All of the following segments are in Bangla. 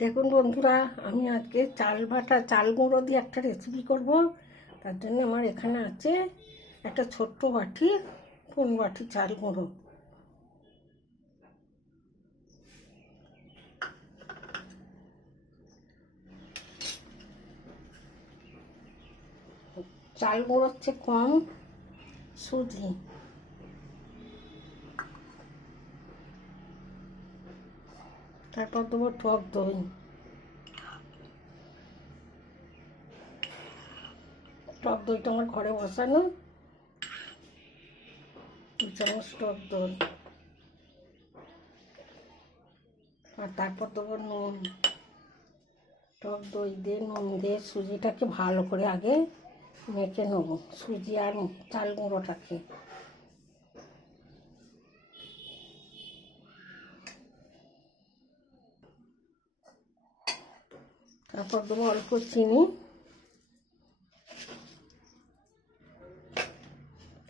দেখুন বন্ধুরা, আমি আজকে চাল গুঁড়ো দিয়ে একটা রেসিপি করব। তার জন্য আমার এখানে আছে একটা ছোট্ট বাটি, 3 বাটি চাল গুঁড়ো। চাল গুঁড়ো হচ্ছে কম সুজি, তারপর দেবো টক দই, টক দইটা আমার ঘরে বসানো, 2 চামচ টক দই। আর তারপর দেবো নুন। টক দই দিয়ে নুন দিয়ে সুজিটাকে ভালো করে আগে মেখে নেবো, সুজি আর চাল গুঁড়োটাকে। তারপর দেবো অল্প চিনি,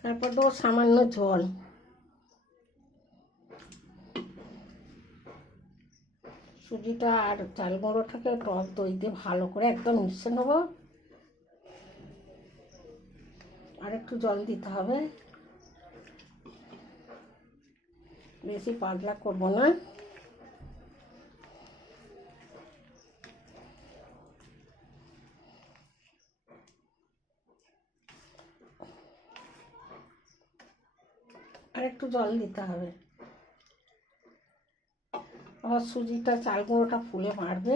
তারপর দেবো সামান্য জল। সুজিটা আর চাল গুঁড়োটাকে টক দই দিয়ে ভালো করে একদম মিশিয়ে নেবো। আর একটু জল দিতে হবে, বেশি পাতলা করব না। আর একটু জল দিতে হবে। আবার সুজিটা চাল গুঁড়োটা ফুলে মারবে।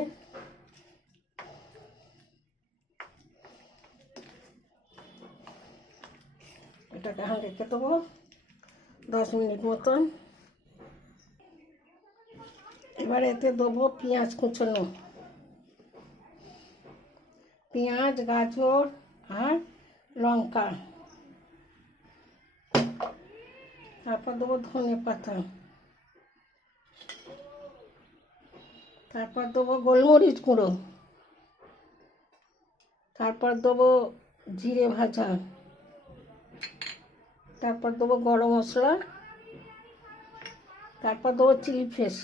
এটাকে এখন রেখে দেবো 10 মিনিট মতন। এবার এতে দেবো পেঁয়াজ কুচোনো, পেঁয়াজ, গাজর আর লঙ্কা। তারপর দেবো ধনে পাতা, তারপর দেবো গোলমরিচ গুঁড়ো, তারপর দেবো জিরে ভাজা, তারপর দেবো গরম মশলা, তারপর দেবো চিলি ফ্লেক্স।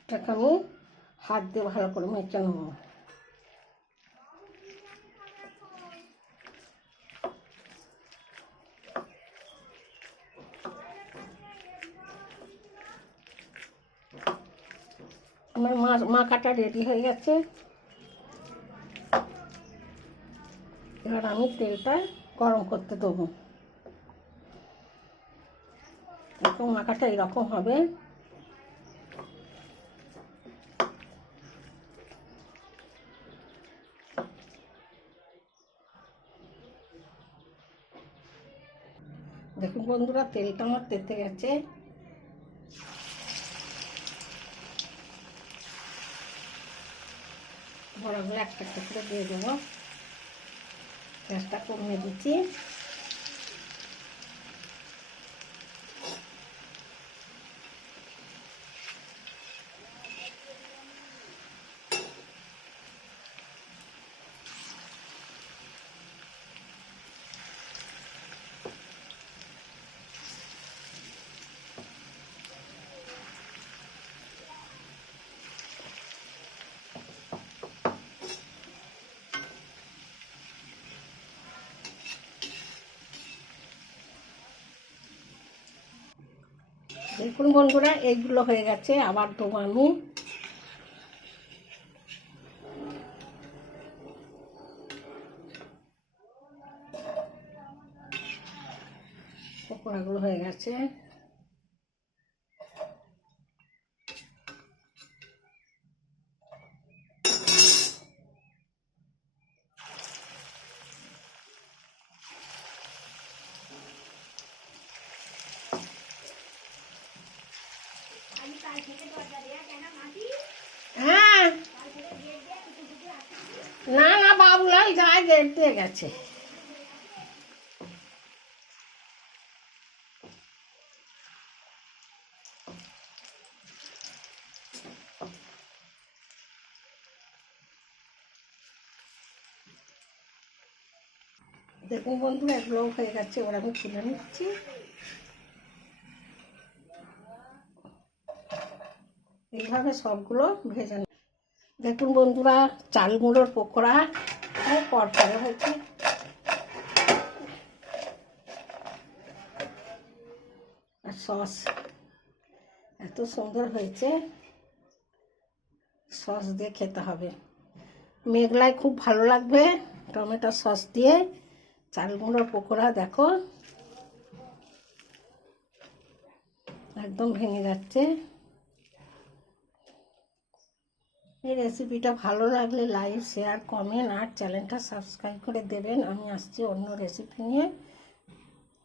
এটাকে আমি হাত দিয়ে ভালো করে মেখে নেবো। আমার মাখাটা রেডি হয়ে গেছে। এবার আমি তেলটা গরম করতে দেবো। এরকম মাখাটা এরকম হবে। দেখুন বন্ধুরা, তেলটা আমার তেতে গেছে। বড়াগুলো একটা একটা করে দিয়ে দেবো। গ্যাসটা কমিয়ে দিচ্ছি। দেখুন বন্ধুরা, এইগুলো হয়ে গেছে। আবার দেবো আমি পকোড়াগুলো হয়ে গেছে। হ্যাঁ, না না, বাবুলাল যায়, গেট দিয়ে গেছে। দেখুন বন্ধুরা, এগুলো হয়ে গেছে। এবার আমি তুলে নিচ্ছি। এইভাবে সবগুলো ভেজে নেব। দেখুন বন্ধুরা, চাল গুঁড়োর পকোড়া করকরে হয়েছে। আর সস এত সুন্দর হয়েছে, সস দিয়ে খেতে হবে। মেঘলায় খুব ভালো লাগবে টমেটো সস দিয়ে চাল গুঁড়োর পকোড়া। দেখো একদম ভেঙে যাচ্ছে। এই রেসিপিটা ভালো লাগলে লাইক, শেয়ার, কমেন্ট আর চ্যানেলটা সাবস্ক্রাইব করে দেবেন। আমি আসছি অন্য রেসিপি নিয়ে।